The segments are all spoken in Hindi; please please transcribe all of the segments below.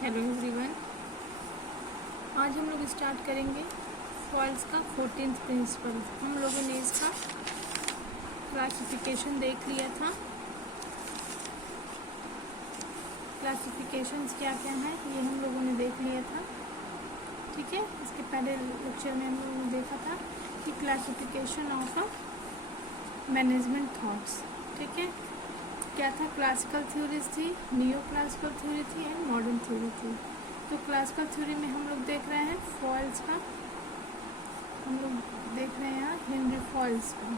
हेलो एवरीवन, आज हम लोग स्टार्ट करेंगे फॉल्स का 14th प्रिंसिपल। हम लोगों ने इसका क्लासिफिकेशन देख लिया था। क्लासिफिकेशंस क्या क्या है ये हम लोगों ने देख लिया था, ठीक है। इसके पहले लेक्चर में हम लोगों ने देखा था कि क्लासिफिकेशन ऑफ मैनेजमेंट थॉट्स, ठीक है। क्या था? क्लासिकल थ्योरीज थी, नियो क्लासिकल थ्योरी थी एंड मॉडर्न थ्योरी थी। तो क्लासिकल थ्योरी में हम लोग देख रहे हैं फॉल्स का, हम लोग देख रहे हैं यहाँ हेनरी फॉल्स का।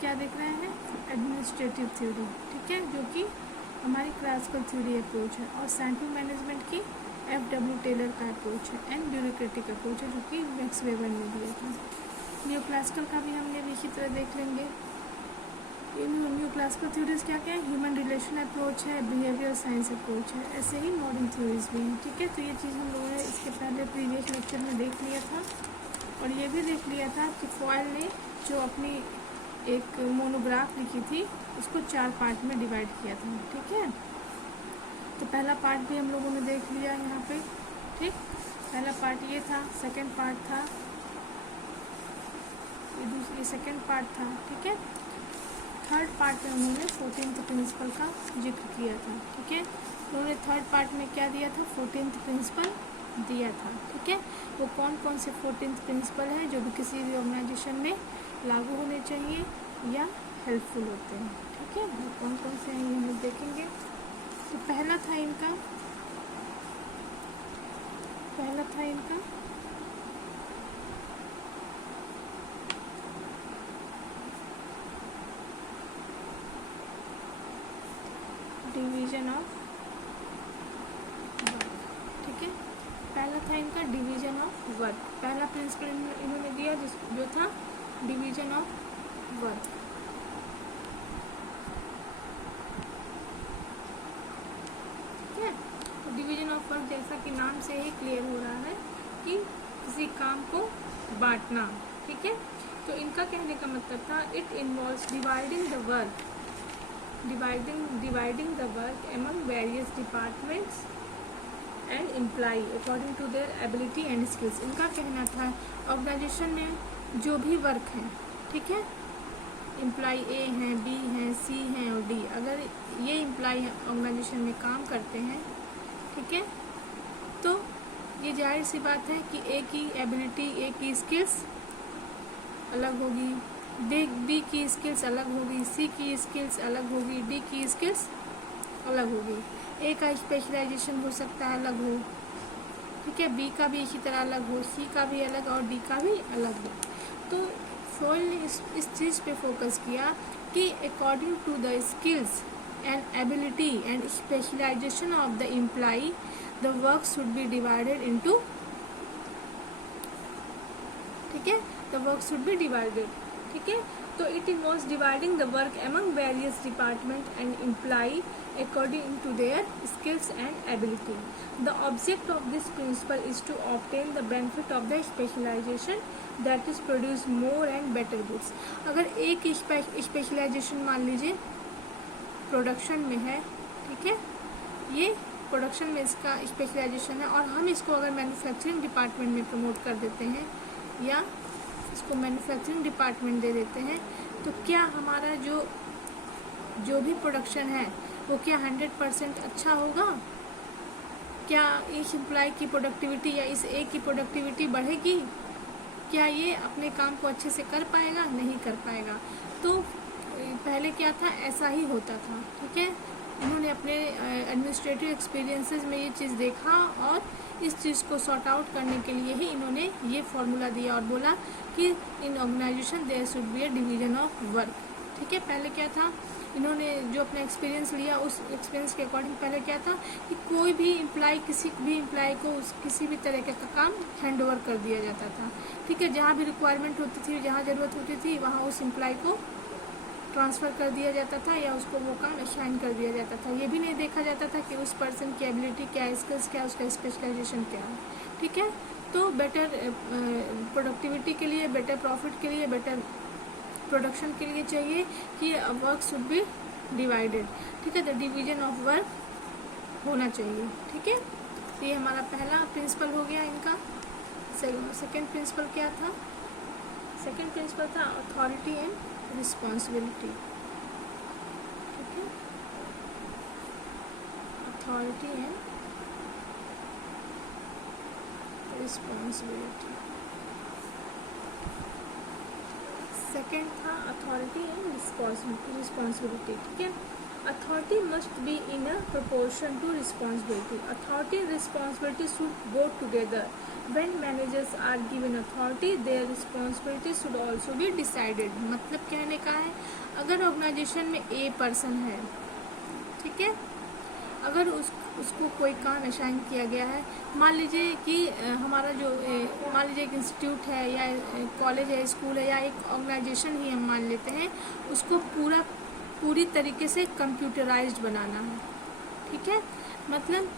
क्या देख रहे हैं? एडमिनिस्ट्रेटिव थ्योरी, ठीक है, जो कि हमारी क्लासिकल थ्योरी अप्रोच है। और साइंटिफिक मैनेजमेंट की F.W. टेलर का अप्रोच है एंड ब्यूरोक्रेटिक अप्रोच है, जो कि मैक्स वेबर ने दिया था। न्यू क्लासिकल का भी हमने इसी तरह देख लेंगे। न्यू क्लासिकल थ्योरीज क्या क्या है? ह्यूमन रिलेशन अप्रोच है, बिहेवियर साइंस अप्रोच है। ऐसे ही मॉडर्न थ्योरीज भी हैं, ठीक है। तो ये चीज़ हम लोगों ने इसके पहले प्रीवियस लेक्चर में देख लिया था। और ये भी देख लिया था कि फॉयल ने जो अपनी एक मोनोग्राफ लिखी थी उसको 4 पार्ट में डिवाइड किया था, ठीक है। तो पहला पार्ट भी हम लोगों ने देख लिया यहाँ पे, ठीक। पहला पार्ट ये था, सेकेंड पार्ट था, ये सेकेंड पार्ट था, ठीक है। थर्ड पार्ट में उन्होंने 14th प्रिंसिपल का जिक्र किया था, ठीक है। उन्होंने थर्ड पार्ट में क्या दिया था? 14th प्रिंसिपल दिया था, ठीक है। वो कौन कौन से 14th प्रिंसिपल है जो भी किसी भी ऑर्गेनाइजेशन में लागू होने चाहिए या हेल्पफुल होते हैं, ठीक है। वो कौन कौन से हैं ये हम लोग देखेंगे। तो पहला था इनका डिवीजन ऑफ वर्क, ठीक है। पहला था इनका डिवीजन ऑफ वर्क। पहला प्रिंसिपल इन्होंने दिया जो था डिवीजन ऑफ वर्क, ठीक है। तो डिवीजन ऑफ वर्क जैसा कि नाम से ही क्लियर हो रहा है कि किसी काम को बांटना, ठीक है। तो इनका कहने का मतलब था it involves dividing the work among various departments and employee according to their ability and skills। इनका कहना था ऑर्गेनाइजेशन में जो भी वर्क है, ठीक है, एम्प्लॉई A हैं, B हैं, C हैं और D, अगर ये एम्प्लॉई ऑर्गेनाइजेशन में काम करते हैं, ठीक है, तो ये जाहिर सी बात है कि A की एबिलिटी, A की स्किल्स अलग होगी, बी की स्किल्स अलग होगी, सी की स्किल्स अलग होगी, डी की स्किल्स अलग होगी। ए का स्पेशलाइजेशन हो सकता है अलग हो, ठीक है, बी का भी इसी तरह अलग हो, सी का भी अलग और डी का भी अलग हो। तो फॉयल ने इस चीज़ पे फोकस किया कि according to the skills and ability and specialization of the employee the work should be divided into, ठीक है, the work should be divided, ठीक है। तो it involves dividing the work among various department and employee according to their skills and ability. The object of this principle is to obtain the benefit of the specialization that is produce more and better goods. अगर एक स्पेशलाइजेशन मान लीजिए प्रोडक्शन में है, ठीक है, ये प्रोडक्शन में इसका स्पेशलाइजेशन है और हम इसको अगर मैन्युफैक्चरिंग डिपार्टमेंट में प्रमोट कर देते हैं या इसको मैन्युफैक्चरिंग डिपार्टमेंट दे देते हैं, तो क्या हमारा जो भी प्रोडक्शन है वो क्या 100% अच्छा होगा? क्या इस एम्प्लॉय की प्रोडक्टिविटी या इस ए की प्रोडक्टिविटी बढ़ेगी? क्या ये अपने काम को अच्छे से कर पाएगा? नहीं कर पाएगा। तो पहले क्या था, ऐसा ही होता था, ठीक है। इन्होंने अपने एडमिनिस्ट्रेटिव एक्सपीरियंसेस में ये चीज़ देखा और इस चीज़ को सॉर्ट आउट करने के लिए ही इन्होंने ये फॉर्मूला दिया और बोला कि in organisation there should be a division of work, ठीक है। पहले क्या था, इन्होंने जो अपना एक्सपीरियंस लिया उस एक्सपीरियंस के अकॉर्डिंग पहले क्या था कि कोई भी एम्प्लॉय किसी भी एम्प्लॉय को किसी भी तरह का काम हैंड ओवर कर दिया जाता था, ठीक है। जहाँ भी रिक्वायरमेंट होती थी, जहाँ ज़रूरत होती थी, वहाँ उस एम्प्लॉय को ट्रांसफ़र कर दिया जाता था या उसको वो काम असाइन कर दिया जाता था। ये भी नहीं देखा जाता था कि उस पर्सन की एबिलिटी क्या, स्किल्स क्या, उसका स्पेशलाइजेशन क्या है, ठीक है। तो बेटर प्रोडक्टिविटी के लिए, बेटर प्रॉफिट के लिए, बेटर प्रोडक्शन के लिए चाहिए कि वर्क शुड बी डिवाइडेड, ठीक है। द डिवीजन ऑफ वर्क होना चाहिए, ठीक है। तो ये हमारा पहला प्रिंसिपल हो गया इनका। सेकेंड प्रिंसिपल क्या था? सेकेंड प्रिंसिपल था अथॉरिटी एंड रिस्पॉन्सिबिलिटी। ठीक है, अथॉरिटी एंड रिस्पॉन्सिबिलिटी। सेकेंड था अथॉरिटी एंड रिस्पॉन्सिबिलिटी। ठीक है, authority must be in a proportion to responsibility. Authority and responsibility should go together. When managers are given authority their responsibility should also be decided. मतलब कहने का है, अगर ऑर्गेनाइजेशन में ए पर्सन है, ठीक है, अगर उसको कोई काम असाइन किया गया है, मान लीजिए कि हमारा जो मान लीजिए एक इंस्टीट्यूट है या कॉलेज है, स्कूल है, या एक ऑर्गेनाइजेशन ही हम मान लेते हैं, उसको पूरी तरीके से कंप्यूटराइज्ड बनाना है। ठीक है, मतलब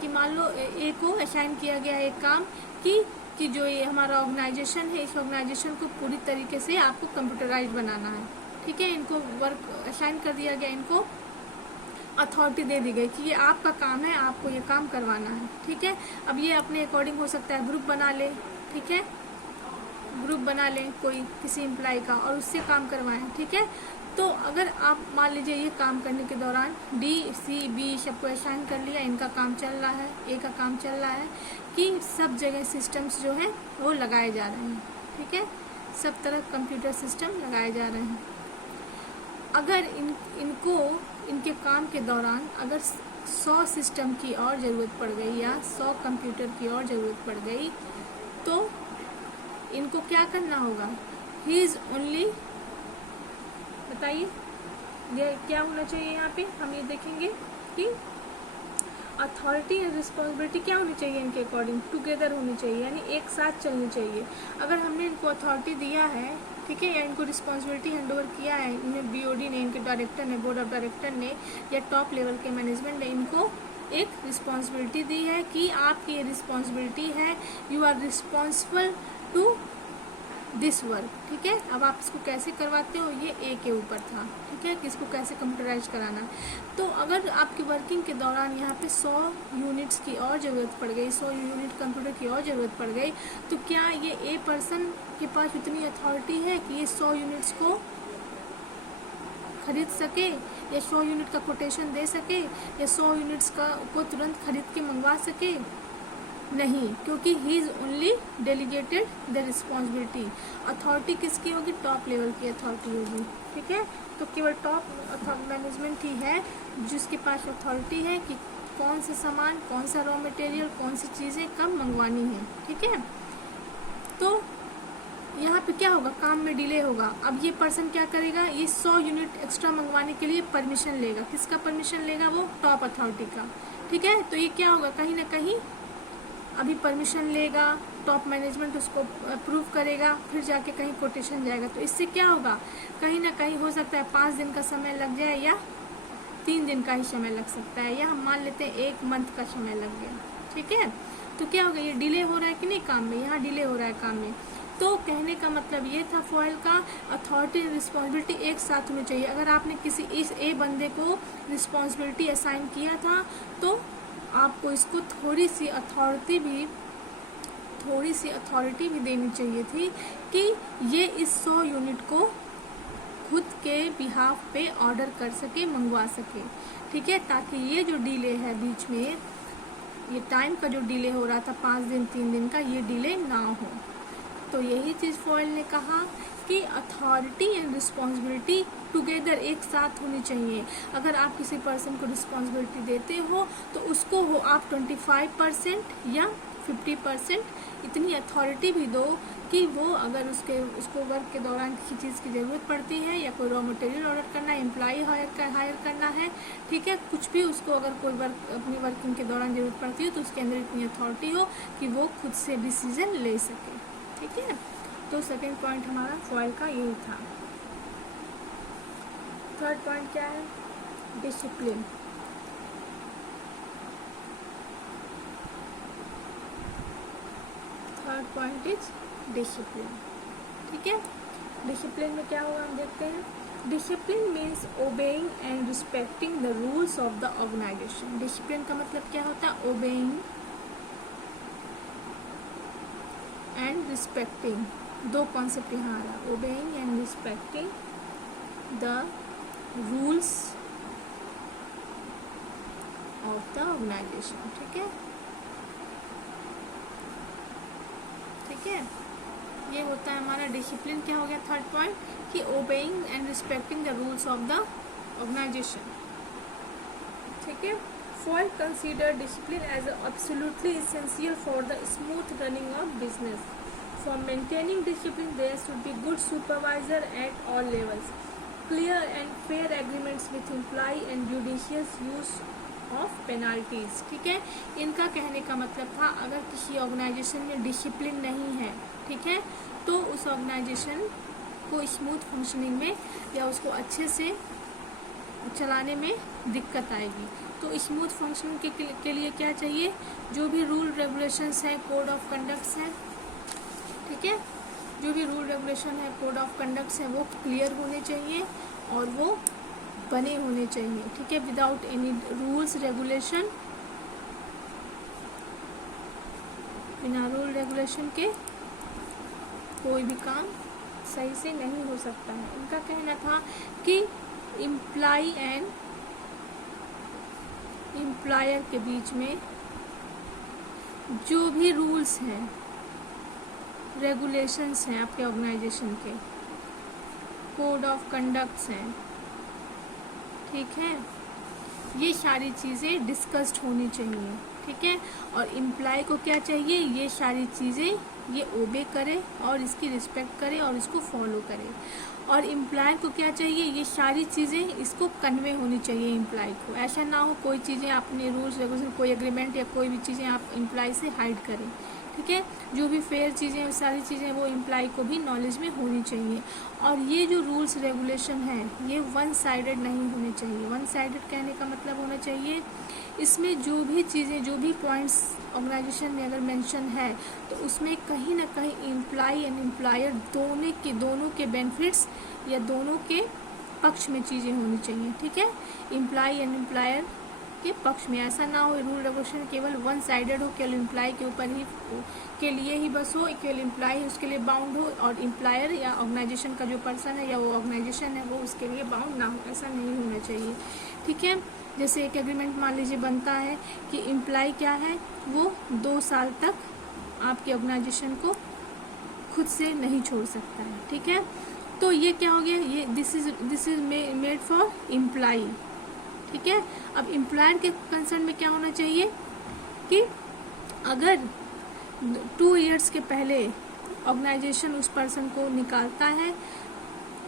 कि मान लो ए को असाइन किया गया है एक काम कि जो ये हमारा ऑर्गेनाइजेशन है, इस ऑर्गेनाइजेशन को पूरी तरीके से आपको कंप्यूटराइज्ड बनाना है। ठीक है, इनको वर्क असाइन कर दिया गया, इनको अथॉरिटी दे दी गई कि ये आपका काम है, आपको ये काम करवाना है। ठीक है, अब ये अपने अकॉर्डिंग हो सकता है ग्रुप बना ले। ठीक है, ग्रुप बना लें कोई किसी एम्प्लॉय का और उससे काम करवाएं। ठीक है, तो अगर आप मान लीजिए ये काम करने के दौरान डी सी बी सबको असाइन कर लिया, इनका काम चल रहा है, ए का काम चल रहा है कि सब जगह सिस्टम्स जो हैं वो लगाए जा रहे हैं। ठीक है, सब तरफ कंप्यूटर सिस्टम लगाए जा रहे हैं। अगर इनको इनके काम के दौरान अगर 100 सिस्टम की और ज़रूरत पड़ गई या 100 कंप्यूटर की और ज़रूरत पड़ गई, तो इनको क्या करना होगा? ही इज़ ओनली, बताइए ये क्या होना चाहिए? यहाँ पे हम ये देखेंगे कि अथॉरिटी एंड रिस्पॉन्सिबिलिटी क्या होनी चाहिए इनके अकॉर्डिंग, टुगेदर होनी चाहिए, यानी एक साथ चलनी चाहिए। अगर हमने इनको अथॉरिटी दिया है, ठीक है, या इनको रिस्पॉन्सिबिलिटी हैंडओवर किया है, इन्हें बीओडी ने, इनके डायरेक्टर ने, बोर्ड ऑफ डायरेक्टर ने या टॉप लेवल के मैनेजमेंट ने इनको एक रिस्पॉन्सिबिलिटी दी है कि आपकी ये रिस्पॉन्सिबिलिटी है, you are responsible to this work. ठीक है, अब आप इसको कैसे करवाते हो ये ए के ऊपर था। ठीक है, कि इसको कैसे कंप्यूटराइज कराना है। तो अगर आपकी वर्किंग के दौरान यहाँ पे 100 यूनिट्स की और ज़रूरत पड़ गई, 100 यूनिट कंप्यूटर की और ज़रूरत पड़ गई, तो क्या ये ए पर्सन के पास इतनी अथॉरिटी है कि ये 100 यूनिट्स को खरीद सके या 100 यूनिट का कोटेशन दे सके या 100 यूनिट्स को तुरंत खरीद के मंगवा सके? नहीं, क्योंकि he is only delegated the responsibility. Authority किसकी होगी? टॉप लेवल की अथॉरिटी होगी। ठीक है, तो केवल टॉप मैनेजमेंट ही है जिसके पास अथॉरिटी है कि कौन सा सामान, कौन सा रॉ मटेरियल, कौन सी चीज़ें कब मंगवानी है। ठीक है, तो यहाँ पे क्या होगा? काम में डिले होगा। अब ये पर्सन क्या करेगा? ये 100 यूनिट एक्स्ट्रा मंगवाने के लिए परमिशन लेगा। किसका परमिशन लेगा? वो टॉप अथॉरिटी का। ठीक है, तो ये क्या होगा? कहीं ना कहीं अभी परमिशन लेगा, टॉप मैनेजमेंट उसको अप्रूव करेगा, फिर जाके कहीं कोटेशन जाएगा। तो इससे क्या होगा? कहीं ना कहीं हो सकता है 5 दिन का समय लग जाए या 3 दिन का ही समय लग सकता है, या हम मान लेते हैं 1 मंथ का समय लग गया। ठीक है, तो क्या होगा? ये डिले हो रहा है कि नहीं काम में? यहाँ डिले हो रहा है काम में। तो कहने का मतलब ये था फॉयल का, अथॉरिटी एंड रिस्पॉन्सिबिलिटी एक साथ होनी चाहिए। अगर आपने किसी इस ए बंदे को रिस्पॉन्सिबिलिटी असाइन किया था तो आपको इसको थोड़ी सी अथॉरिटी भी देनी चाहिए थी कि ये इस 100 यूनिट को खुद के बिहाफ पे ऑर्डर कर सके, मंगवा सके। ठीक है, ताकि ये जो डिले है बीच में, ये टाइम का जो डिले हो रहा था 5 दिन 3 दिन का, ये डिले ना हो। तो यही चीज़ फॉयल ने कहा कि अथॉरिटी एंड रिस्पॉन्सिबिलिटी टुगेदर एक साथ होनी चाहिए। अगर आप किसी पर्सन को रिस्पॉन्सिबिलिटी देते हो तो उसको हो आप 25% या 50% इतनी अथॉरिटी भी दो कि वो अगर उसको वर्क के दौरान किसी चीज़ की ज़रूरत पड़ती है या कोई रॉ मटेरियल ऑर्डर करना है, एम्प्लॉई हायर करना है, ठीक है, कुछ भी उसको अगर कोई अपनी वर्किंग के दौरान ज़रूरत पड़ती है तो उसके अंदर इतनी अथॉरिटी हो कि वो खुद से डिसीजन ले सके। ठीक है, तो सेकेंड पॉइंट हमारा फॉयल का यही था। थर्ड पॉइंट क्या है? Discipline. Third point is discipline. ठीक है, डिसिप्लिन में क्या होगा हम देखते हैं। Discipline means obeying and respecting the rules of the organisation. Discipline का मतलब क्या होता है? ओबेइंग एंड रिस्पेक्टिंग, दो कॉन्सेप्ट यहाँ आ रहा, obeying and respecting the rules of the organisation. ठीक है, ठीक है, ये होता है हमारा डिसिप्लिन। क्या हो गया थर्ड पॉइंट कि obeying and respecting the rules of the organisation. ठीक है, Foyle considered discipline as absolutely essential for the smooth running of business. For maintaining discipline, there should be good supervisor at all levels, clear and fair agreements with employee, and judicious use of penalties. ठीक है, इनका कहने का मतलब था अगर किसी ऑर्गेनाइजेशन में डिसिप्लिन नहीं है, ठीक है, तो उस ऑर्गेनाइजेशन को स्मूथ फंक्शनिंग में या उसको अच्छे से चलाने में दिक्कत आएगी। तो स्मूथ फंक्शनिंग के लिए क्या चाहिए, जो भी रूल रेगुलेशंस हैं, कोड ऑफ कंडक्ट्स हैं, ठीक है, जो भी रूल रेगुलेशन है, कोड ऑफ कंडक्ट्स हैं, वो क्लियर होने चाहिए और वो बने होने चाहिए। ठीक है, विदाउट एनी रूल्स रेगुलेशन, बिना रूल रेगुलेशन के कोई भी काम सही से नहीं हो सकता है। इनका कहना था कि एम्प्लॉय एंड एम्प्लॉयर के बीच में जो भी रूल्स हैं, रेगुलेशंस हैं आपके ऑर्गेनाइजेशन के, कोड ऑफ कंडक्ट्स हैं, ठीक है, ये सारी चीज़ें डिस्कस्ड होनी चाहिए। ठीक है, और एम्प्लॉय को क्या चाहिए, ये सारी चीज़ें ये ओबे करे और इसकी रिस्पेक्ट करे और इसको फॉलो करे। और एम्प्लॉयर को क्या चाहिए, ये सारी चीज़ें इसको कन्वे होनी चाहिए एम्प्लॉय को। ऐसा ना हो कोई चीज़ें अपने रूल्स रेगुलेशन, कोई एग्रीमेंट या कोई भी चीज़ें आप एम्प्लॉय से हाइड करें। ठीक है, जो भी फेयर चीज़ें, वो सारी चीज़ें वो एम्प्लॉय को भी नॉलेज में होनी चाहिए। और ये जो रूल्स रेगुलेशन है ये वन साइडेड नहीं होने चाहिए। वन साइडेड कहने का मतलब होना चाहिए इसमें जो भी चीज़ें, जो भी पॉइंट्स ऑर्गेनाइजेशन में अगर मेंशन है तो उसमें कहीं ना कहीं एम्प्लॉय एंड एम्प्लॉयर दोनों के बेनिफिट्स या दोनों के पक्ष में चीज़ें होनी चाहिए। ठीक है, एम्प्लॉय एंड एम्प्लॉयर के पक्ष में, ऐसा ना हो रूल रेगुलेशन केवल वन साइडेड हो, केवल एम्प्लॉय के ऊपर ही के लिए ही बस हो, केवल एम्प्लॉय उसके लिए बाउंड हो और एम्प्लॉयर या ऑर्गेनाइजेशन का जो पर्सन है या वो ऑर्गेनाइजेशन है वो उसके लिए बाउंड ना हो। ऐसा नहीं होना चाहिए। ठीक है, जैसे एक एग्रीमेंट मान लीजिए बनता है कि एम्प्लॉय क्या है, वो 2 साल तक आपके ऑर्गेनाइजेशन को खुद से नहीं छोड़ सकता है। ठीक है, तो ये क्या हो गया, ये this is made for employee. ठीक है, अब एम्प्लॉयर के कंसर्न में क्या होना चाहिए कि अगर 2 इयर्स के पहले ऑर्गेनाइजेशन उस पर्सन को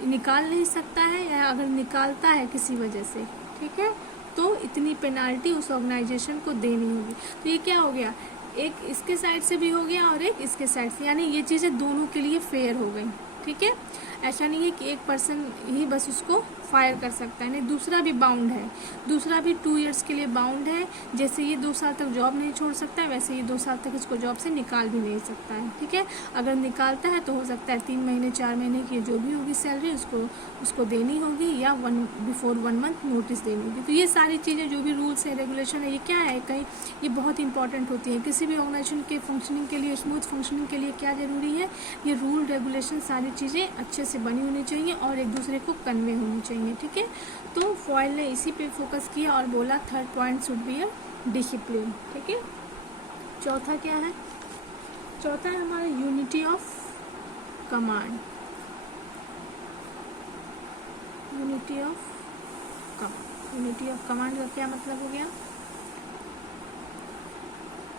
निकाल नहीं सकता है या अगर निकालता है किसी वजह से, ठीक है, तो इतनी पेनाल्टी उस ऑर्गेनाइजेशन को देनी होगी। तो ये क्या हो गया, एक इसके साइड से भी हो गया और एक इसके साइड से, यानी ये चीज़ें दोनों के लिए फेयर हो गई। ठीक है, ऐसा नहीं है कि एक पर्सन ही बस उसको फायर कर सकता है, नहीं, दूसरा भी बाउंड है, दूसरा भी 2 इयर्स के लिए बाउंड है। जैसे ये 2 साल तक जॉब नहीं छोड़ सकता है, वैसे ये 2 साल तक इसको जॉब से निकाल भी नहीं सकता है। ठीक है, अगर निकालता है तो हो सकता है 3 महीने 4 महीने की जो भी होगी सैलरी उसको देनी होगी या बिफोर 1 मंथ नोटिस देनी होगी। तो ये सारी चीज़ें जो भी रूल्स है, रेगुलेशन है, ये क्या है, कहीं ये बहुत इंपॉर्टेंट होती है। किसी भी ऑर्गेनाइजेशन के फंक्शनिंग के लिए, स्मूथ फंक्शनिंग के लिए क्या जरूरी है, ये रूल रेगुलेशन सारी चीज़ें अच्छे से बनी होनी चाहिए और एक दूसरे को कन्वे होनी चाहिए। ठीक है, तो फॉयल ने इसी पे फोकस किया और बोला third point should be a discipline. ठीक है, चौथा क्या है, चौथा है हमारा unity of command. Unity of command का क्या मतलब हो गया,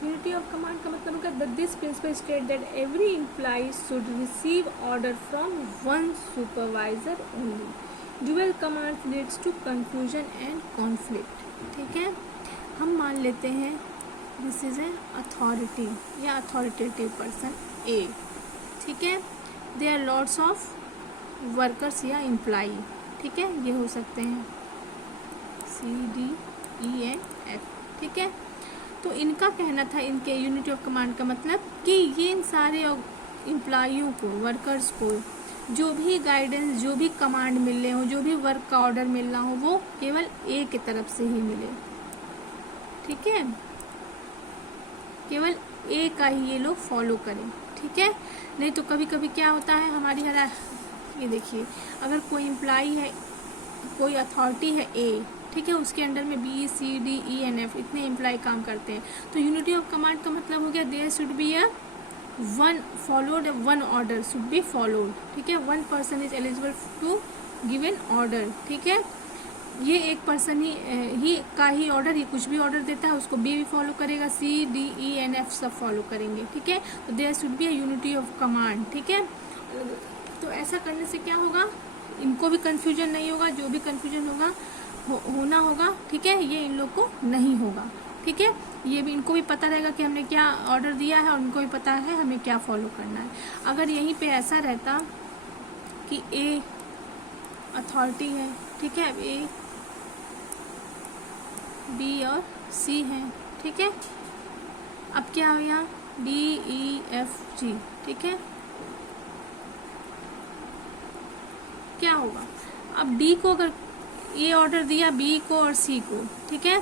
यूनिटी ऑफ कमांड का मतलब होगा this principle state that every employee should receive order from one supervisor only. Dual command leads to confusion and conflict. ठीक है, हम मान लेते हैं दिस इज ए अथॉरिटी या अथॉरिटेटिव पर्सन ए। ठीक है, they are lots of workers या एम्प्लॉय। ठीक है, ये हो सकते हैं CDEF। ठीक है, तो इनका कहना था, इनके यूनिटी ऑफ कमांड का मतलब कि ये इन सारे एम्प्लॉइयों को, वर्कर्स को जो भी गाइडेंस, जो भी कमांड मिल रहे हो, जो भी वर्क का ऑर्डर मिल रहा हो, वो केवल ए की तरफ से ही मिले। ठीक है, केवल ए का ही ये लोग फॉलो करें, ठीक है। नहीं तो कभी कभी क्या होता है हमारी ये देखिए, अगर कोई एम्प्लॉई है, कोई अथॉरिटी है ए, ठीक है, उसके अंडर में B C D E N F इतने एम्प्लॉय काम करते हैं, तो यूनिटी ऑफ कमांड का मतलब हो गया there should be a one followed, one order should be followed, ठीक है। One person is eligible to give an order, ठीक है। ये एक पर्सन ही का ही ऑर्डर, ये कुछ भी ऑर्डर देता है उसको बी भी फॉलो करेगा, C D E N F सब फॉलो करेंगे, ठीक है। तो there should be a unity of command, ठीक है। तो ऐसा करने से क्या होगा, इनको भी कंफ्यूजन नहीं होगा, जो भी कंफ्यूजन होगा होना होगा, ठीक है, ये इन लोग को नहीं होगा, ठीक है। ये भी इनको भी पता रहेगा कि हमने क्या ऑर्डर दिया है और उनको भी पता है हमें क्या फॉलो करना है। अगर यहीं पे ऐसा रहता कि ए अथॉरिटी है, ठीक है, अब ए बी और सी है, ठीक है। अब क्या हो यहाँ डी ई एफ जी, ठीक है, क्या होगा, अब डी को अगर ये ऑर्डर दिया बी को और सी को, ठीक है,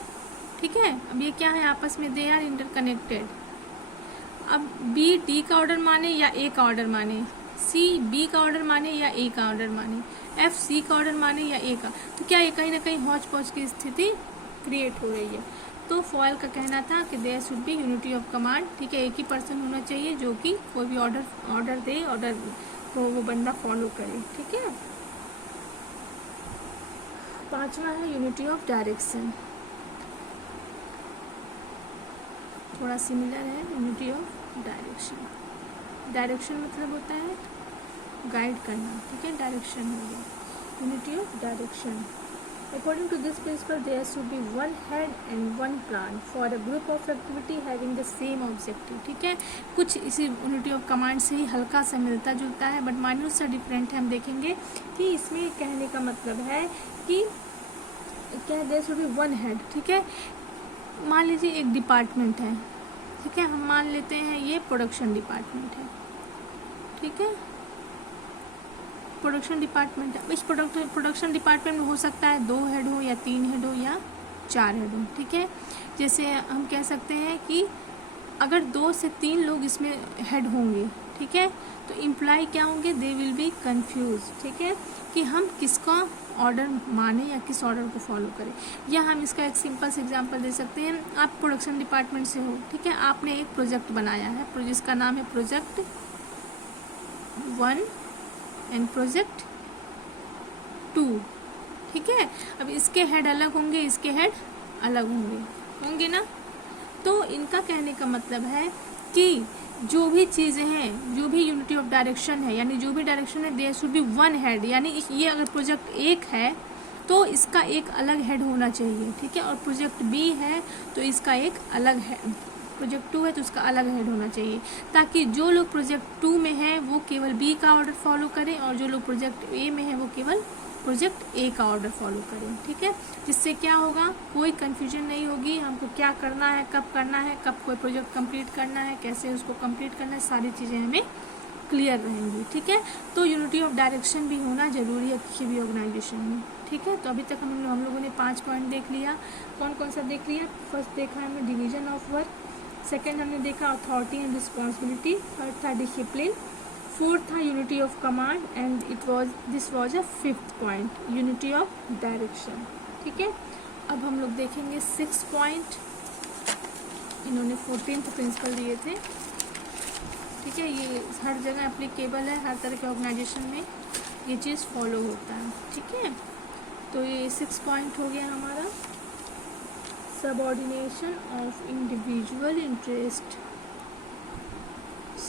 ठीक है। अब ये क्या है, आपस में दे आर इंटरकनेक्टेड। अब बी डी का ऑर्डर माने या ए का ऑर्डर माने, सी बी का ऑर्डर माने या ए का ऑर्डर माने, एफ सी का ऑर्डर माने या ए का, तो क्या ये कहीं ना कहीं हौच पौच की स्थिति क्रिएट हो रही है। तो फॉयल का कहना था कि there should be unity of command, ठीक है, एक ही पर्सन होना चाहिए जो कि कोई भी ऑर्डर दे, ऑर्डर को वो बंदा फॉलो करे, ठीक है। पांचवा है यूनिटी ऑफ डायरेक्शन, थोड़ा सिमिलर है यूनिटी ऑफ डायरेक्शन। डायरेक्शन मतलब होता है गाइड करना, ठीक है, डायरेक्शन हो गया unity of direction. According to this principle, there should be one head and one plan for a group of activity having the same objective, ठीक है। कुछ इसी यूनिटी ऑफ कमांड से ही हल्का सा मिलता जुलता है, बट माइन्यूट सा डिफरेंट है। हम देखेंगे कि इसमें कहने का मतलब है कि क्या there should be one head, ठीक है। मान लीजिए एक डिपार्टमेंट है, ठीक है, हम मान लेते हैं ये प्रोडक्शन डिपार्टमेंट है, ठीक है, प्रोडक्शन डिपार्टमेंट है। इस प्रोडक्शन डिपार्टमेंट में हो सकता है 2 हेड हो या 3 हेड हो या 4 हेड हो, ठीक है। जैसे हम कह सकते हैं कि अगर 2 से 3 लोग इसमें हेड होंगे, ठीक है, तो इम्प्लाई क्या होंगे, दे विल बी कंफ्यूज, ठीक है, कि हम किसका ऑर्डर माने या किस ऑर्डर को फॉलो करें। या हम इसका एक सिंपल से एग्जांपल दे सकते हैं, आप प्रोडक्शन डिपार्टमेंट से हो, ठीक है, आपने एक प्रोजेक्ट बनाया है, जिसका नाम है प्रोजेक्ट 1 एंड प्रोजेक्ट 2, ठीक है। अब इसके हेड अलग होंगे, इसके हेड अलग होंगे ना। तो इनका कहने का मतलब है कि जो भी चीज़ें हैं, जो भी यूनिटी ऑफ डायरेक्शन है, यानी जो भी डायरेक्शन है, there should be one head, यानी ये अगर प्रोजेक्ट 1 है तो इसका एक अलग हेड होना चाहिए, ठीक है, और प्रोजेक्ट बी है तो इसका एक अलग हेड, प्रोजेक्ट 2 है तो उसका अलग हेड होना चाहिए, ताकि जो लोग प्रोजेक्ट 2 में हैं वो केवल बी का ऑर्डर फॉलो करें और जो लोग प्रोजेक्ट ए में हैं वो केवल प्रोजेक्ट ए का ऑर्डर फॉलो करें, ठीक है। जिससे क्या होगा, कोई कन्फ्यूजन नहीं होगी, हमको क्या करना है, कब करना है, कब कोई प्रोजेक्ट कंप्लीट करना है, कैसे उसको कंप्लीट करना है, सारी चीज़ें हमें क्लियर रहेंगी, ठीक है। तो यूनिटी ऑफ डायरेक्शन भी होना जरूरी है किसी भी ऑर्गेनाइजेशन में, ठीक है। तो अभी तक हम लोगों ने 5 पॉइंट देख लिया। कौन कौन सा देख लिया, फर्स्ट देखा हमने डिवीजन ऑफ वर्क, सेकेंड हमने देखा अथॉरिटी एंड रिस्पॉन्सिबिलिटी, थर्ड था डिसिप्लिन, फोर्थ था unity of command and this was a 5th point unity of direction, ठीक है। अब हम लोग देखेंगे 6th पॉइंट, इन्होंने 14th प्रिंसिपल दिए थे, ठीक है। ये हर जगह एप्लीकेबल है, हर तरह के ऑर्गेनाइजेशन में ये चीज़ फॉलो होता है, ठीक है। तो ये 6th पॉइंट हो गया हमारा, subordination of individual interest,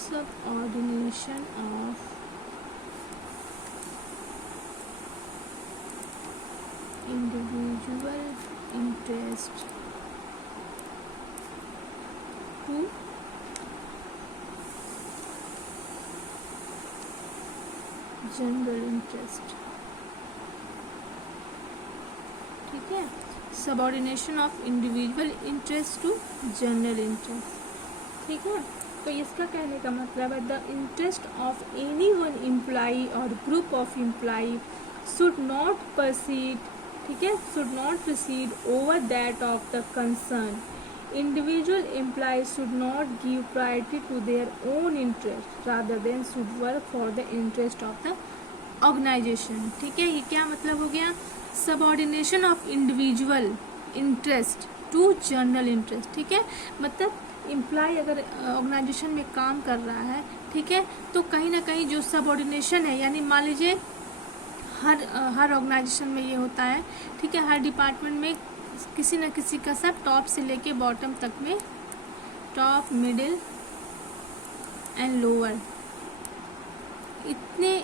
subordination of individual interest to general interest, ठीक है। Subordination of individual interest to general interest, ठीक है। तो इसका कहने का मतलब है the interest of any one employee और group of employee should not proceed, ठीक है, should not proceed over that of the concern Individual employees should not give priority to their own interest rather than should work for the interest of the organization. ठीक है, ये क्या मतलब हो गया? Subordination of individual interest to general interest. ठीक है, मतलब इम्प्लॉय अगर ऑर्गेनाइजेशन में काम कर रहा है, ठीक है, तो कहीं ना कहीं जो सबऑर्डिनेशन है, यानी मान लीजिए हर ऑर्गेनाइजेशन में ये होता है, ठीक है, हर डिपार्टमेंट में किसी न किसी का सब टॉप से लेके बॉटम तक में, टॉप, मिडिल एंड लोअर, इतने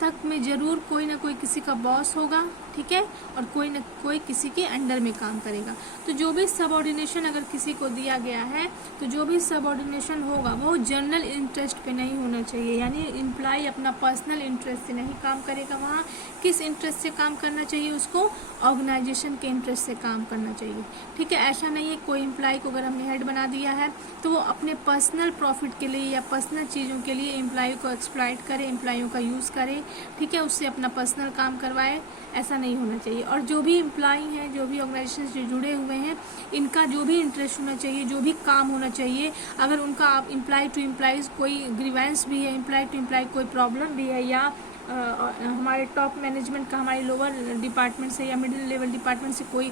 तक में जरूर कोई ना कोई किसी का बॉस होगा, ठीक है, और कोई ना कोई किसी के अंडर में काम करेगा. तो जो भी सबऑर्डिनेशन अगर किसी को दिया गया है, तो जो भी सबऑर्डिनेशन होगा वो जनरल इंटरेस्ट पे नहीं होना चाहिए, यानी एम्प्लॉय अपना पर्सनल इंटरेस्ट से नहीं काम करेगा. वहाँ किस इंटरेस्ट से काम करना चाहिए उसको? ऑर्गेनाइजेशन के इंटरेस्ट से काम करना चाहिए. ठीक है, ऐसा नहीं है कोई एम्प्लॉय को अगर हमने हेड बना दिया है तो वो अपने पर्सनल प्रॉफिट के लिए या पर्सनल चीज़ों के लिए एम्प्लॉय को एक्सप्लॉइट करे, एम्प्लॉयों का यूज़ करे, ठीक है, उससे अपना पर्सनल काम करवाए. ऐसा नहीं होना चाहिए. और जो भी एम्प्लॉय हैं, जो भी ऑर्गेनाइजेशन से जुड़े हुए हैं, इनका जो भी इंटरेस्ट होना चाहिए, जो भी काम होना चाहिए, अगर उनका एम्प्लॉय टू एम्प्लॉयज़ कोई ग्रीवेंस भी है, एम्प्लॉय टू एम्प्लॉय कोई प्रॉब्लम भी है, या हमारे टॉप मैनेजमेंट का हमारे लोअर डिपार्टमेंट से या मिडिल लेवल डिपार्टमेंट से कोई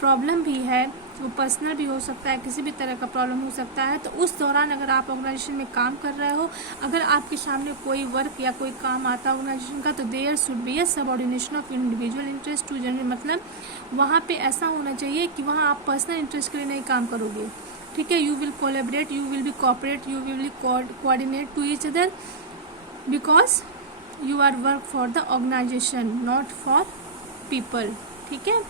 प्रॉब्लम भी है, वो पर्सनल भी हो सकता है, किसी भी तरह का प्रॉब्लम हो सकता है, तो उस दौरान अगर आप ऑर्गेनाइजेशन में काम कर रहे हो, अगर आपके सामने कोई वर्क या कोई काम आता है ऑर्गेनाइजेशन का, तो there should be a subordination of individual interest to general. मतलब वहाँ पे ऐसा होना चाहिए कि वहाँ आप पर्सनल इंटरेस्ट के लिए नहीं काम करोगे. ठीक है, you will collaborate, you will be cooperate, you will be coordinate to each other, because you are work for the organisation, not for people. ठीक है,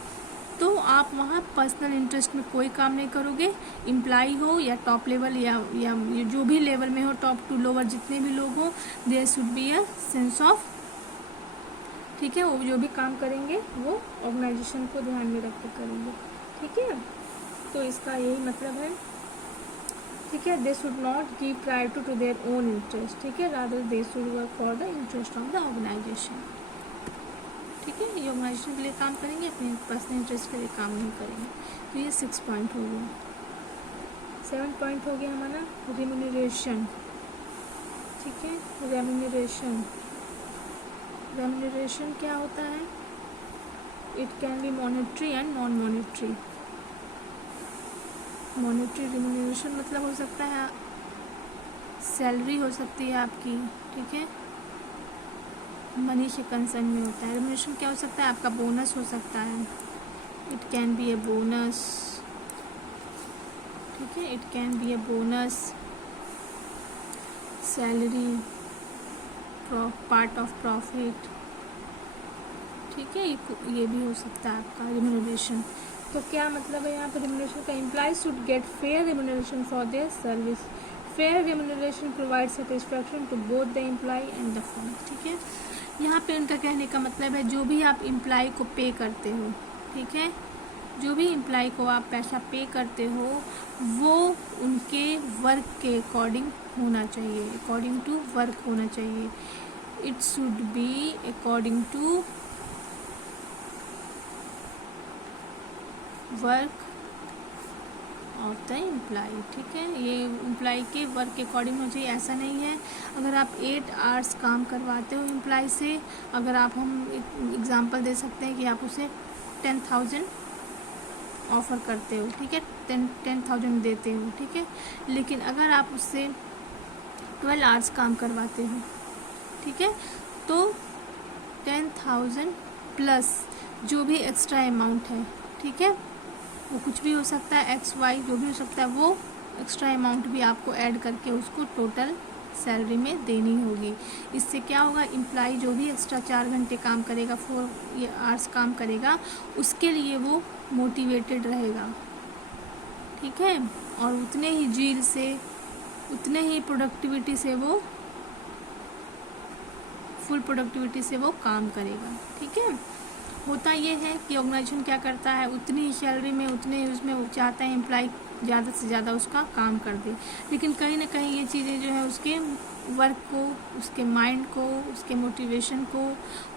तो आप वहाँ पर्सनल इंटरेस्ट में कोई काम नहीं करोगे. एम्प्लॉय हो या टॉप लेवल या जो भी लेवल में हो, टॉप टू लोअर जितने भी लोग हो, there should be a sense of. ठीक है, वो जो भी काम करेंगे वो ऑर्गेनाइजेशन को ध्यान में रख कर करेंगे. ठीक है, तो इसका यही मतलब है. ठीक है, they should not give priority to their own interest. ठीक है, rather they should work for the interest of the organisation. ठीक है, ये ऑर्गेनाइजेशन के लिए काम करेंगे, अपने पर्सनल इंटरेस्ट के लिए काम नहीं करेंगे. तो ये 6 पॉइंट हो गया. 7 पॉइंट हो गया हमारा रिम्यूनरेशन. ठीक है, रेम्यूनरेशन. रेम्यूनरेशन क्या होता है? It can B monetary and non monetary. Monetary remuneration मतलब हो सकता है सैलरी हो सकती है आपकी. ठीक है, मनी से कंसर्न में होता है. रेम्यूनरेशन क्या हो सकता है? आपका बोनस हो सकता है. It can B a bonus. ठीक है, it can B a bonus, salary, part of profit. ठीक है, ये भी हो सकता है आपका रेम्यूनरेशन. तो क्या मतलब है यहाँ पर रेम्यूनरेशन का? Employees should get fair remuneration for their service. Fair remuneration provide satisfaction to both the employee and the firm. ठीक है, यहाँ पे उनका कहने का मतलब है जो भी आप एम्प्लॉय को पे करते हो, ठीक है, जो भी एम्प्लॉय को आप पैसा पे करते हो वो उनके वर्क के अकॉर्डिंग होना चाहिए, अकॉर्डिंग टू वर्क होना चाहिए. It should be according to work of the employee. ठीक है, ये एम्प्लॉय के वर्क के अकॉर्डिंग होना चाहिए. ऐसा नहीं है अगर आप 8 आवर्स काम करवाते हो एम्प्लॉय से, अगर आप, हम एग्जांपल दे सकते हैं कि आप उसे 10,000 ऑफ़र करते हो, ठीक है, 10,000 देते हो, ठीक है, लेकिन अगर आप उससे 12 आवर्स काम करवाते हो, ठीक है, तो 10,000 प्लस जो भी एक्स्ट्रा अमाउंट है, ठीक है, वो कुछ भी हो सकता है, XY जो भी हो सकता है, वो एक्स्ट्रा अमाउंट भी आपको ऐड करके उसको टोटल सैलरी में देनी होगी. इससे क्या होगा, एम्प्लॉय जो भी एक्स्ट्रा 4 घंटे काम करेगा, 4 आवर्स काम करेगा, उसके लिए वो मोटिवेटेड रहेगा. ठीक है, और उतने ही जील से, उतने ही प्रोडक्टिविटी से वो, फुल प्रोडक्टिविटी से वो काम करेगा. ठीक है, होता ये है कि ऑर्गेनाइजेशन क्या करता है, उतनी ही सैलरी में, उतने ही उसमें वो चाहता है एम्प्लॉय ज़्यादा से ज़्यादा उसका काम कर दे, लेकिन कहीं ना कहीं ये चीज़ें जो है उसके वर्क को, उसके माइंड को, उसके मोटिवेशन को,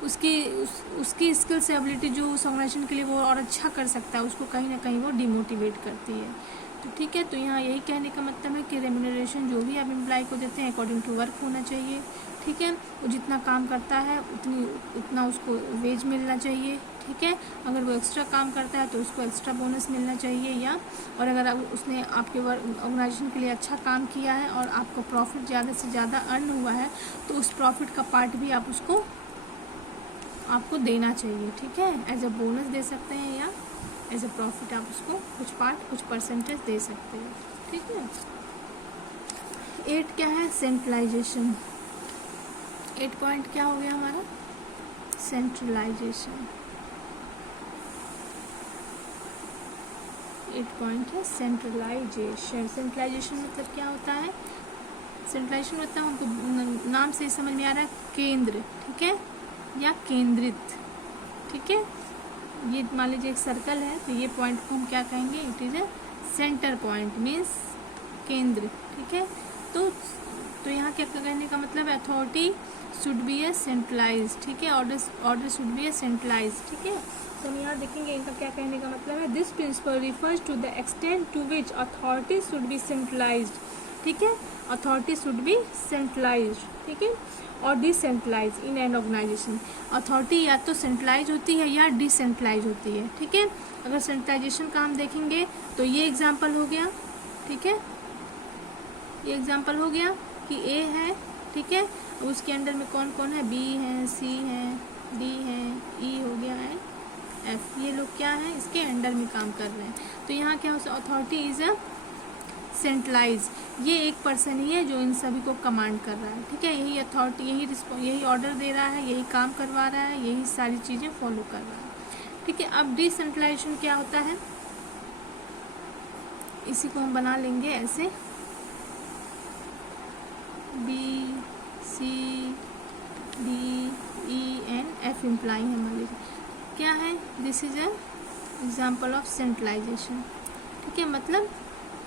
उसकी स्किल से एबिलिटी जो उस ऑर्गेनाइजेशन के लिए वो और अच्छा कर सकता है, उसको कहीं ना कहीं वो डिमोटिवेट करती है. तो ठीक है, तो यहाँ यही कहने का मतलब है कि रेम्यूनरेशन जो भी आप एम्प्लॉय को देते हैं अकॉर्डिंग टू वर्क होना चाहिए। ठीक है, वो जितना काम करता है उतना उसको वेज मिलना चाहिए। ठीक है, अगर वो एक्स्ट्रा काम करता है तो उसको एक्स्ट्रा बोनस मिलना चाहिए, या और अगर उसने आपके ऑर्गेनाइजेशन के लिए अच्छा काम किया है और आपको प्रॉफिट ज़्यादा से ज़्यादा अर्न हुआ है तो उस प्रॉफिट का पार्ट भी आपको देना चाहिए। ठीक है, एज अ बोनस दे सकते हैं या एज अ प्रॉफिट आप उसको कुछ परसेंटेज दे सकते हैं। ठीक है, 8 क्या है, सेंट्रलाइजेशन। 8 पॉइंट क्या हो गया हमारा, सेंट्रलाइजेशन। 8 पॉइंट है सेंट्रलाइजेशन। सेंट्रलाइजेशन मतलब क्या होता है, सेंट्रलाइजेशन मतलब हमको नाम से ही समझ में आ रहा है केंद्र, ठीक है, या केंद्रित। ठीक है, ये मान लीजिए एक सर्कल है तो ये पॉइंट को हम क्या कहेंगे, it is a centre point, means केंद्र। ठीक है, तो यहाँ क्या कहने का मतलब है, authority should be a centralise. ठीक है, order should be a centralise. ठीक है, तो हम यहाँ देखेंगे इनका क्या कहने का मतलब है, this principle refers to the extent to which authority should be centralised. ठीक है, अथॉरिटी शुड बी सेंट्रलाइज्ड, ठीक है, और decentralise in an organisation. Authority या तो सेंट्रलाइज होती है या डिसेंट्रलाइज होती है। ठीक है, अगर सेंट्रलाइजेशन का हम देखेंगे तो ये एग्जाम्पल हो गया। ठीक है, ये एग्जाम्पल हो गया कि ए है, ठीक है, उसके अंडर में कौन कौन है, बी है, सी है, डी है, ई हो गया है, एफ, ये लोग क्या है, इसके अंडर में काम कर रहे हैं। तो यहाँ क्या हो, अथॉरिटी इज अ सेंट्रलाइज, ये एक पर्सन ही है जो इन सभी को कमांड कर रहा है। ठीक है, यही अथॉरिटी, यही ऑर्डर दे रहा है, यही काम करवा रहा है, यही सारी चीज़ें फॉलो कर रहा है। ठीक है, अब डिसेंट्रलाइजेशन क्या होता है, इसी को हम बना लेंगे ऐसे, B C D E N F employee है मान लीजिए, क्या है, this is a example of centralisation. ठीक है, मतलब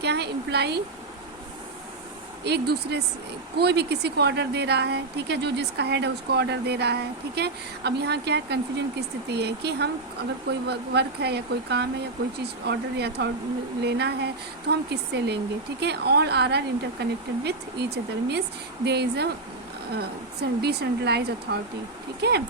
क्या है, इम्प्लाई एक दूसरे से कोई भी किसी को ऑर्डर दे रहा है। ठीक है, जो जिसका हेड है उसको ऑर्डर दे रहा है। ठीक है, अब यहाँ क्या है, कन्फ्यूजन की स्थिति है कि हम अगर कोई वर्क है या कोई काम है या कोई चीज़ ऑर्डर या लेना है तो हम किससे लेंगे। ठीक है, all are interconnected with each other, means there is a decentralise authority. ठीक है,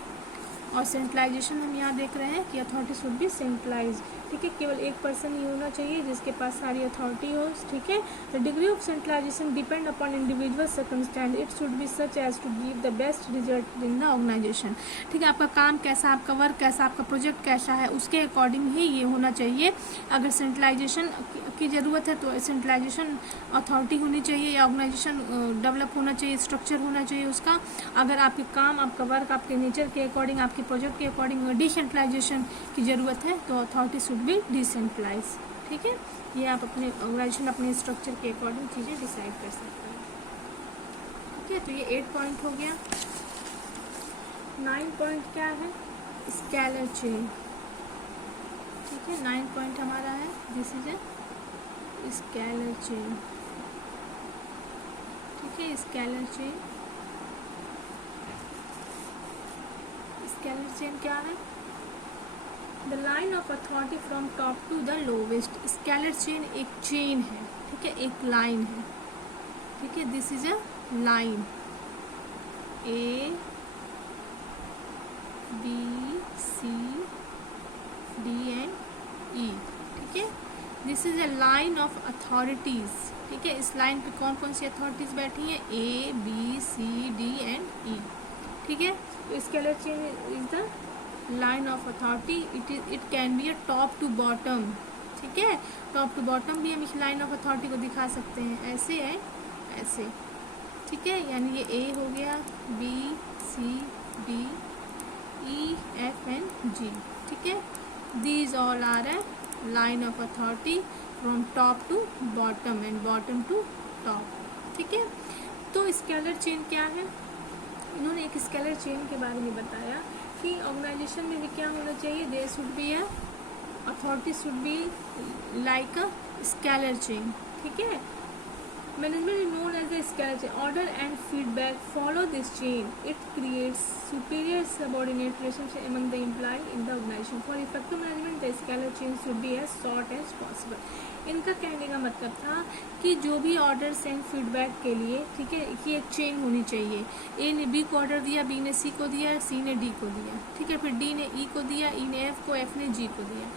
और सेंट्रलाइजेशन हम यहाँ देख रहे हैं कि अथॉरिटी शुड बी सेंट्रलाइज। ठीक है, केवल एक पर्सन ही होना चाहिए जिसके पास सारी अथॉरिटी हो। ठीक है, the degree of centralisation depend upon individual circumstance, it should be such as to give the best result in the organisation. ठीक है, आपका काम कैसा, आपका वर्क कैसा, आपका प्रोजेक्ट कैसा है, उसके अकॉर्डिंग ही ये होना चाहिए। अगर सेंट्रलाइजेशन की ज़रूरत है तो सेंट्रलाइजेशन अथॉरिटी होनी चाहिए या ऑर्गेनाइजेशन डेवलप होना चाहिए, स्ट्रक्चर होना चाहिए उसका। अगर आपके काम, आपका वर्क, आपके नेचर के अकॉर्डिंग, आपके प्रोजेक्ट के अकॉर्डिंग डिसेंट्रलाइजेशन की ज़रूरत है तो अथॉरिटी शुड बी डिसेंट्रलाइज। ठीक है, ये आप अपने ऑर्गेनाइजेशन, अपने स्ट्रक्चर के अकॉर्डिंग चीज़ें डिसाइड कर सकते हैं। ठीक है, तो ये 8 पॉइंट हो गया। 9 पॉइंट क्या है, स्केलर चेन। ठीक है, 9 पॉइंट हमारा है, this is a scalar chain. ठीक है, स्केलर चेन, स्केलर चेन क्या है, the line of authority from top to the lowest. Scalar chain एक चेन है। ठीक है, एक लाइन है। ठीक है, this is a line, A B C D and E. ठीक है, this is a line of authorities. ठीक है, इस लाइन पे कौन कौन सी अथॉरिटीज बैठी हैं, A B C D and E. ठीक है, तो scalar chain is the line of authority, it can be a top to bottom. ठीक है, टॉप टू बॉटम भी हम इस लाइन ऑफ अथॉरिटी को दिखा सकते हैं, ऐसे है, ऐसे। ठीक है, यानी ये ए हो गया, B C D E F and G. ठीक है, these all are a line of authority from top to bottom and bottom to top. ठीक है, तो स्केलर चेन क्या है, इन्होंने एक स्केलर चेन के बारे में बताया कि ऑर्गेनाइजेशन में भी क्या होना चाहिए, there should be a authority should be like a scalar chain. ठीक है, management is known as the scalar chain, order and feedback follow this chain, it creates superior subordinate relationship among the employee in the organization. For effective management, the scalar chain should be as short as possible. इनका कहने का मतलब था कि जो भी ऑर्डर्स एंड फीडबैक के लिए, ठीक है, कि एक चेन होनी चाहिए। ए ने बी को ऑर्डर दिया, बी ने सी को दिया, सी ने डी को दिया, ठीक है, फिर डी ने ई को दिया, ई ने एफ को, एफ ने जी को दिया।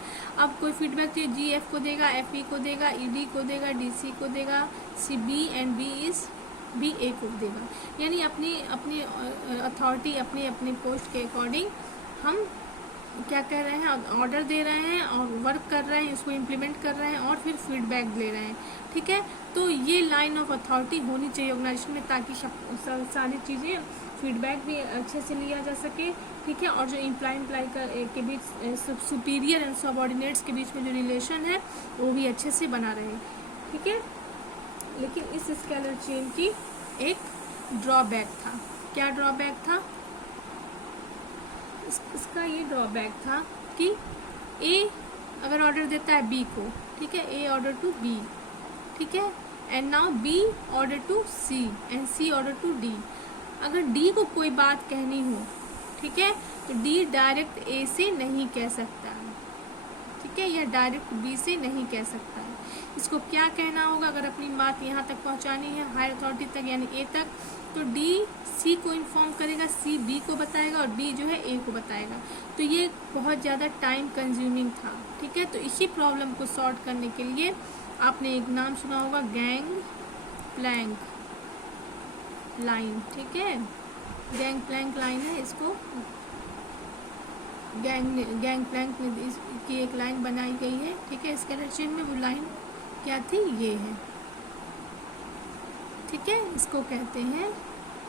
अब कोई फीडबैक चाहिए, जी एफ को देगा, एफ ई को देगा, ई डी को देगा, डी सी को देगा, C B and B is B A को देगा। यानी अपनी अपनी अथॉरिटी, अपने अपने पोस्ट के अकॉर्डिंग हम क्या कह रहे हैं, ऑर्डर दे रहे हैं और वर्क कर रहे हैं, इसको इम्प्लीमेंट कर रहे हैं और फिर फीडबैक ले रहे हैं, ठीक है। तो ये लाइन ऑफ अथॉरिटी होनी चाहिए ऑर्गेनाइजेशन में, ताकि सारी चीज़ें फीडबैक भी अच्छे से लिया जा सके, ठीक है, और जो इम्प्लाई के बीच सुपीरियर एंड सबऑर्डिनेट्स के बीच में जो रिलेशन है वो भी अच्छे से बना रहे, ठीक है। लेकिन इस स्केलर चेन की एक ड्रॉबैक था। क्या ड्रॉबैक था इसका? ये ड्रॉबैक था कि ए अगर ऑर्डर देता है बी को, ठीक है, ए ऑर्डर टू बी, ठीक है, and now B order to C and C order to D. अगर डी को कोई बात कहनी हो, ठीक है, तो डी डायरेक्ट ए से नहीं कह सकता है, ठीक है, या डायरेक्ट बी से नहीं कह सकता है। इसको क्या कहना होगा? अगर अपनी बात यहाँ तक पहुँचानी है हायर अथॉरिटी तक यानी ए तक, तो डी सी को इन्फॉर्म करेगा, सी बी को बताएगा और बी जो है ए को बताएगा। तो ये बहुत ज़्यादा टाइम कंज्यूमिंग था, ठीक है। तो इसी प्रॉब्लम को सॉल्व करने के लिए आपने एक नाम सुना होगा, गैंग प्लैंक लाइन, ठीक है, गैंग प्लैंक लाइन है। इसको गैंग प्लैंक की एक लाइन बनाई गई है, ठीक है, स्केलर चेन में। वो लाइन क्या थी? ये है, ठीक है, इसको कहते हैं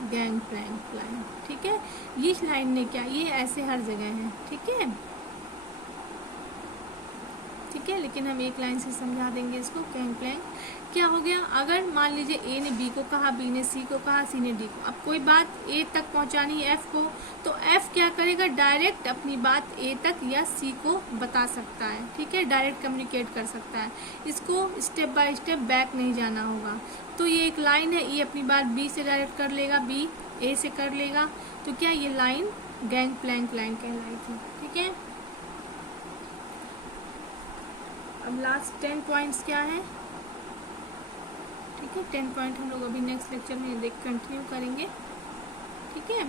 गैंग प्लैंक लाइन, ठीक है। ये लाइन ने क्या, ये ऐसे हर जगह है, ठीक है, ठीक है, लेकिन हम एक लाइन से समझा देंगे इसको। गैंग प्लैंक क्या हो गया? अगर मान लीजिए ए ने बी को कहा, बी ने सी को कहा, सी ने डी को, अब कोई बात ए तक पहुंचानी है एफ को, तो एफ क्या करेगा? डायरेक्ट अपनी बात ए तक या सी को बता सकता है, ठीक है, डायरेक्ट कम्युनिकेट कर सकता है। इसको स्टेप बाय स्टेप बैक नहीं जाना होगा। तो ये एक लाइन है, ये अपनी बात बी से डायरेक्ट कर लेगा, बी ए से कर लेगा। तो क्या ये लाइन गैंग प्लैंक लाइन कहलाई थी, ठीक है। अब लास्ट 10 पॉइंट्स क्या है, ठीक है, 10 पॉइंट हम लोग अभी नेक्स्ट लेक्चर में कंटिन्यू करेंगे, ठीक है।